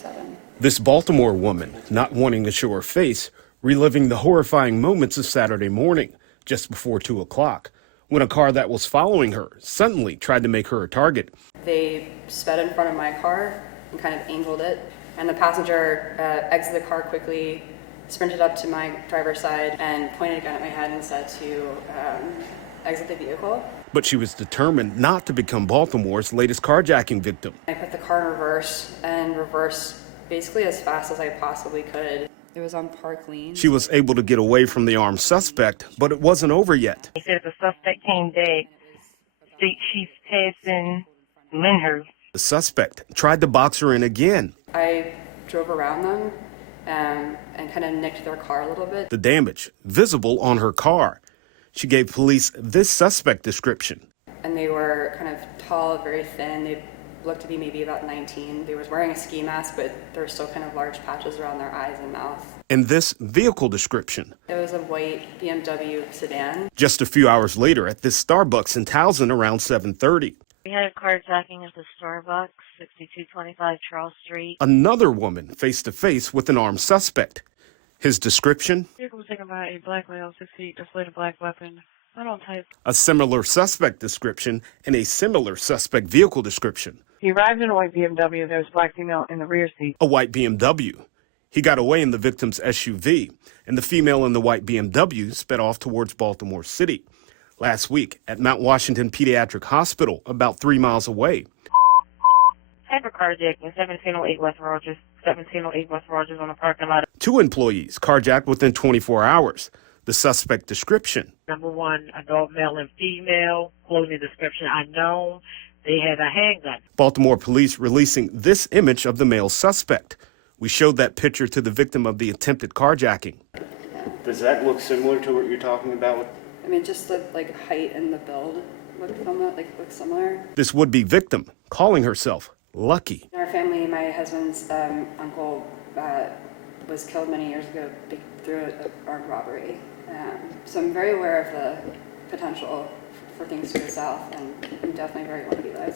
7. This Baltimore woman, not wanting to show her face, reliving the horrifying moments of Saturday morning, just before 2 o'clock, when a car that was following her suddenly tried to make her a target. They sped in front of my car and kind of angled it, and the passenger exited the car quickly, sprinted up to my driver's side, and pointed a gun at my head and said to exit the vehicle. But she was determined not to become Baltimore's latest carjacking victim. I put the car in reverse and reversed basically as fast as I possibly could. It was on Park Lane. She was able to get away from the armed suspect, but it wasn't over yet. He said the suspect came back, state chief passing Linhurst. The suspect tried to box her in again. I drove around them and kind of nicked their car a little bit. The damage visible on her car. She gave police this suspect description. And they were kind of tall, very thin. They looked to be maybe about 19. They were wearing a ski mask, but there were still kind of large patches around their eyes and mouth. And this vehicle description. It was a white BMW sedan. Just a few hours later at this Starbucks in Towson around 7:30. We had a carjacking at the Starbucks, 6225 Charles Street. Another woman face to face with an armed suspect. His description? Vehicle was taken by a black male, 6 feet, displayed a black weapon. I don't type. A similar suspect description and a similar suspect vehicle description. He arrived in a white BMW. There was a black female in the rear seat. A white BMW. He got away in the victim's SUV, and the female in the white BMW sped off towards Baltimore City. Last week at Mount Washington Pediatric Hospital, about 3 miles away. Type of carjacking, 1708 West Rogers. 1708 West Rogers on the parking lot. 2 employees carjacked within 24 hours. The suspect description. Number 1, adult male and female. Clothing description unknown. They had a handgun. Baltimore police releasing this image of the male suspect. We showed that picture to the victim of the attempted carjacking. Does that look similar to what you're talking about? I mean, just the height and the build look similar. This would-be victim calling herself Lucky. In our family, my husband's uncle was killed many years ago through an armed robbery. So I'm very aware of the potential for things to go south, and I'm definitely very want to be there.